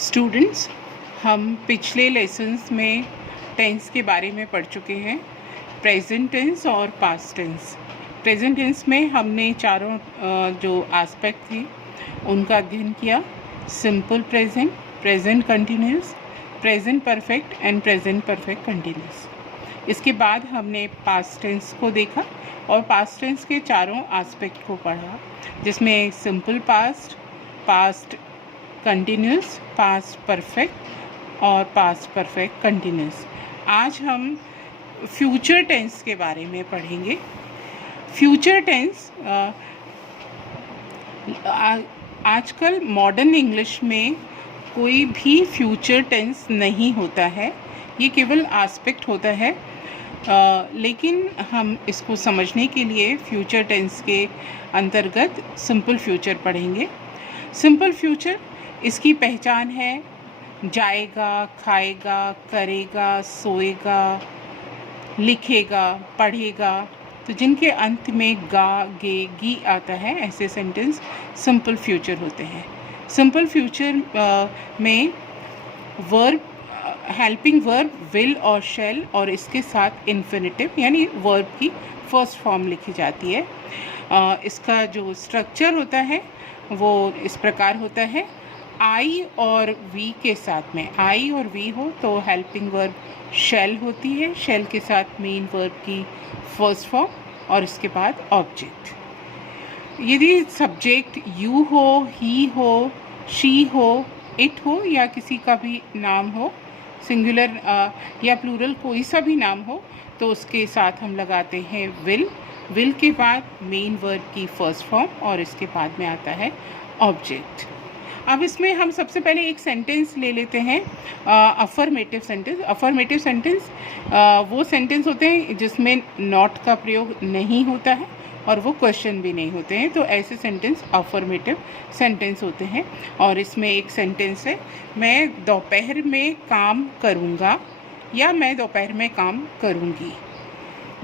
Students, हम पिछले lessons में टेंस के बारे में पढ़ चुके हैं, प्रेजेंट टेंस और पास्ट टेंस। प्रेजेंट टेंस में हमने चारों जो एस्पेक्ट थे उनका अध्ययन किया। Simple present, present continuous, present perfect and present perfect continuous. इसके बाद हमने पास्ट टेंस को देखा और पास्ट टेंस के चारों एस्पेक्ट को पढ़ा, जिसमें simple past, past continuous, past perfect और पास्ट परफेक्ट कंटिन्यूस। आज हम फ्यूचर टेंस के बारे में पढ़ेंगे। फ्यूचर टेंस आजकल मॉडर्न इंग्लिश में कोई भी फ्यूचर टेंस नहीं होता है, ये केवल एस्पेक्ट होता है। लेकिन हम इसको समझने के लिए फ्यूचर टेंस के अंतर्गत सिंपल फ्यूचर पढ़ेंगे। सिंपल फ्यूचर, इसकी पहचान है जाएगा, खाएगा, करेगा, सोएगा, लिखेगा, पढ़ेगा। तो जिनके अंत में गा, गे, गी आता है, ऐसे सेंटेंस सिंपल फ्यूचर होते हैं। सिंपल फ्यूचर में वर्ब, हेल्पिंग वर्ब विल और शैल और इसके साथ इन्फिनिटिव यानी वर्ब की फर्स्ट फॉर्म लिखी जाती है। इसका जो स्ट्रक्चर होता है वो इस प्रकार होता है। आई और वी के साथ में, आई और वी हो तो हेल्पिंग वर्ब शैल होती है, शैल के साथ मेन वर्ब की फर्स्ट फॉर्म और इसके बाद ऑब्जेक्ट। यदि सब्जेक्ट यू हो, ही हो, शी हो, इट हो या किसी का भी नाम हो, सिंगुलर या प्लूरल कोई सा भी नाम हो, तो उसके साथ हम लगाते हैं विल। विल के बाद मेन वर्ब की फर्स्ट फॉर्म और इसके बाद में आता है ऑब्जेक्ट। अब इसमें हम सबसे पहले एक सेंटेंस ले लेते हैं, अफर्मेटिव सेंटेंस। अफर्मेटिव सेंटेंस वो सेंटेंस होते हैं जिसमें नॉट का प्रयोग नहीं होता है और वो क्वेश्चन भी नहीं होते हैं, तो ऐसे सेंटेंस अफर्मेटिव सेंटेंस होते हैं। और इसमें एक सेंटेंस है, मैं दोपहर में काम करूँगा या मैं दोपहर में काम करूँगी।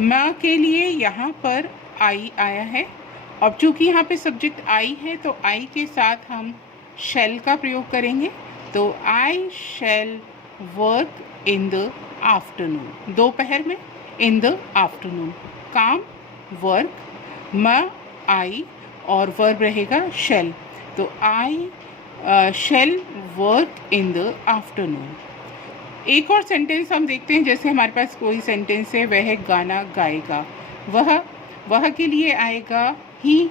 माँ के लिए यहाँ पर आई आया है। अब चूँकि यहाँ पे सब्जेक्ट आई है तो आई के साथ हम शैल का प्रयोग करेंगे, तो आई शैल वर्क इन द आफ्टरनून। दोपहर में, इन द आफ्टरनून। काम वर्क, म आई और वर्ब रहेगा शैल, तो आई शैल वर्क इन द आफ्टरनून। एक और सेंटेंस हम देखते हैं, जैसे हमारे पास कोई सेंटेंस है, वह गाना गाएगा। वह के लिए आएगा ही,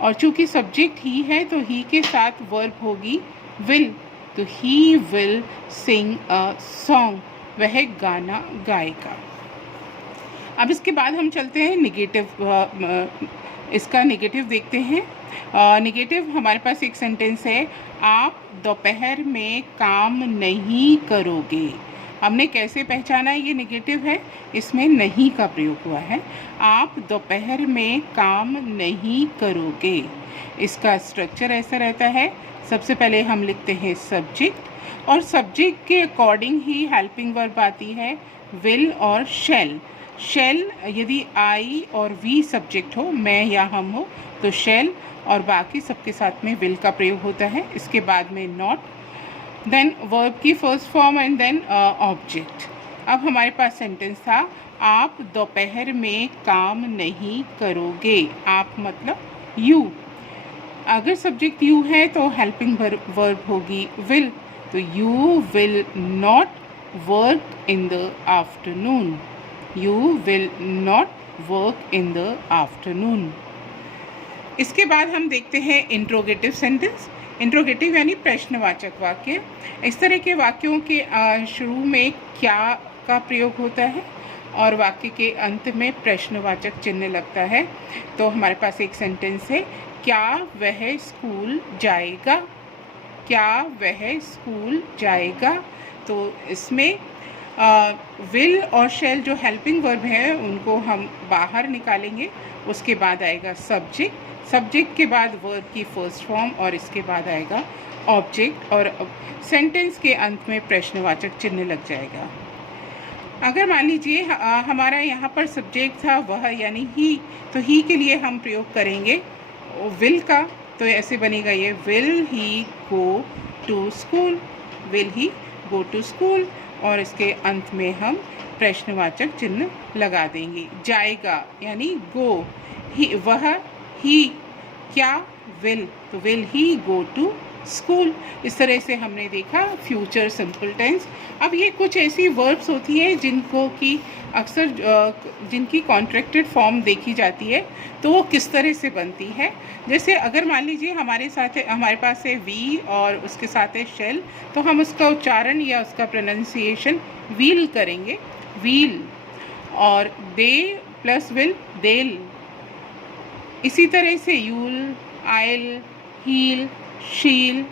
और चूंकि सब्जेक्ट ही है तो ही के साथ वर्ब होगी विल, तो he will sing a song, वह गाना गाएगा। अब इसके बाद हम चलते हैं निगेटिव, इसका निगेटिव देखते हैं। निगेटिव हमारे पास एक सेंटेंस है, आप दोपहर में काम नहीं करोगे। हमने कैसे पहचाना ये निगेटिव है, इसमें नहीं का प्रयोग हुआ है। आप दोपहर में काम नहीं करोगे। इसका स्ट्रक्चर ऐसा रहता है, सबसे पहले हम लिखते हैं सब्जेक्ट और सब्जेक्ट के अकॉर्डिंग ही हेल्पिंग वर्ब आती है विल और शैल। शैल यदि आई और वी सब्जेक्ट हो, मैं या हम हो, तो शैल, और बाकी सबके साथ में विल का प्रयोग होता है। इसके बाद में नॉट, देन वर्ब की first form and then object. अब हमारे पास सेंटेंस था, आप दोपहर में काम नहीं करोगे। आप मतलब यू। अगर सब्जेक्ट यू है तो हेल्पिंग वर्ब होगी विल, तो you will not work in the afternoon. You will not work in the afternoon. इसके बाद हम देखते हैं इंट्रोगेटिव सेंटेंस। इंट्रोगेटिव यानी प्रश्नवाचक वाक्य। इस तरह के वाक्यों के शुरू में क्या का प्रयोग होता है और वाक्य के अंत में प्रश्नवाचक चिन्ह लगता है। तो हमारे पास एक सेंटेंस है, क्या वह स्कूल जाएगा। क्या वह स्कूल जाएगा। तो इसमें विल और शैल जो हेल्पिंग वर्ब है उनको हम बाहर निकालेंगे। उसके बाद आएगा सब्जेक्ट, सब्जेक्ट के बाद वर्ब की फर्स्ट फॉर्म और इसके बाद आएगा ऑब्जेक्ट, और सेंटेंस के अंत में प्रश्नवाचक चिन्ह लग जाएगा। अगर मान लीजिए हमारा यहाँ पर सब्जेक्ट था वह यानी ही, तो ही के लिए हम प्रयोग करेंगे विल का, तो ऐसे बनेगा ये, will he go to school. Will he go to school, और इसके अंत में हम प्रश्नवाचक चिन्ह लगा देंगे। जाएगा यानी गो, ही वह, ही क्या, विल, तो will he go to school. इस तरह से हमने देखा फ्यूचर सिंपल टेंस। अब ये कुछ ऐसी वर्ब्स होती हैं जिनको कि अक्सर जिनकी कॉन्ट्रैक्टेड फॉर्म देखी जाती है, तो वो किस तरह से बनती है। जैसे अगर मान लीजिए हमारे पास है वी और उसके साथ है शेल, तो हम उसका उच्चारण या उसका प्रोनाउंसिएशन व्हील करेंगे, व्हील। और दे प्लस विल, देल। इसी तरह से यूल, आइल, हील, शील।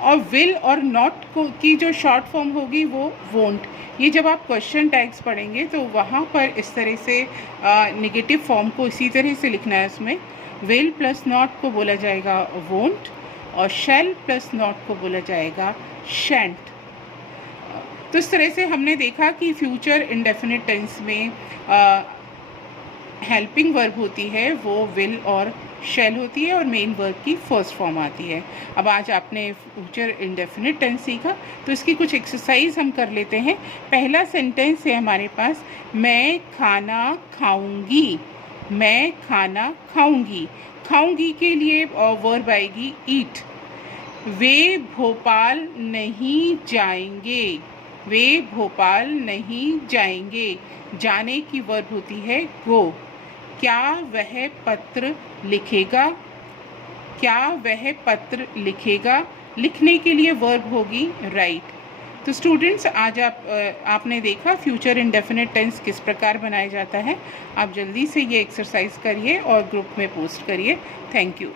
और विल और नॉट की जो शॉर्ट फॉर्म होगी वो वोंट। ये जब आप क्वेश्चन टैग्स पढ़ेंगे तो वहाँ पर इस तरह से नेगेटिव फॉर्म को इसी तरह से लिखना है। उसमें विल प्लस नॉट को बोला जाएगा वोंट, और शैल प्लस नॉट को बोला जाएगा शैंट। तो इस तरह से हमने देखा कि फ्यूचर इंडेफिनिट टेंस में हेल्पिंग वर्ब होती है वो विल और शैल होती है, और मेन वर्ब की फर्स्ट फॉर्म आती है। अब आज आपने फ्यूचर इंडेफिनिट टेंस सीखा, तो इसकी कुछ एक्सरसाइज हम कर लेते हैं। पहला सेंटेंस है हमारे पास, मैं खाना खाऊंगी। मैं खाना खाऊंगी। खाऊंगी के लिए वर्ब आएगी ईट। वे भोपाल नहीं जाएंगे। वे भोपाल नहीं जाएंगे। जाने की वर्ब होती है गो। क्या वह पत्र लिखेगा। क्या वह पत्र लिखेगा। लिखने के लिए वर्ब होगी राइट। तो स्टूडेंट्स, आज आपने देखा फ्यूचर इंडेफिनिट टेंस किस प्रकार बनाया जाता है। आप जल्दी से ये एक्सरसाइज करिए और ग्रुप में पोस्ट करिए। Thank you.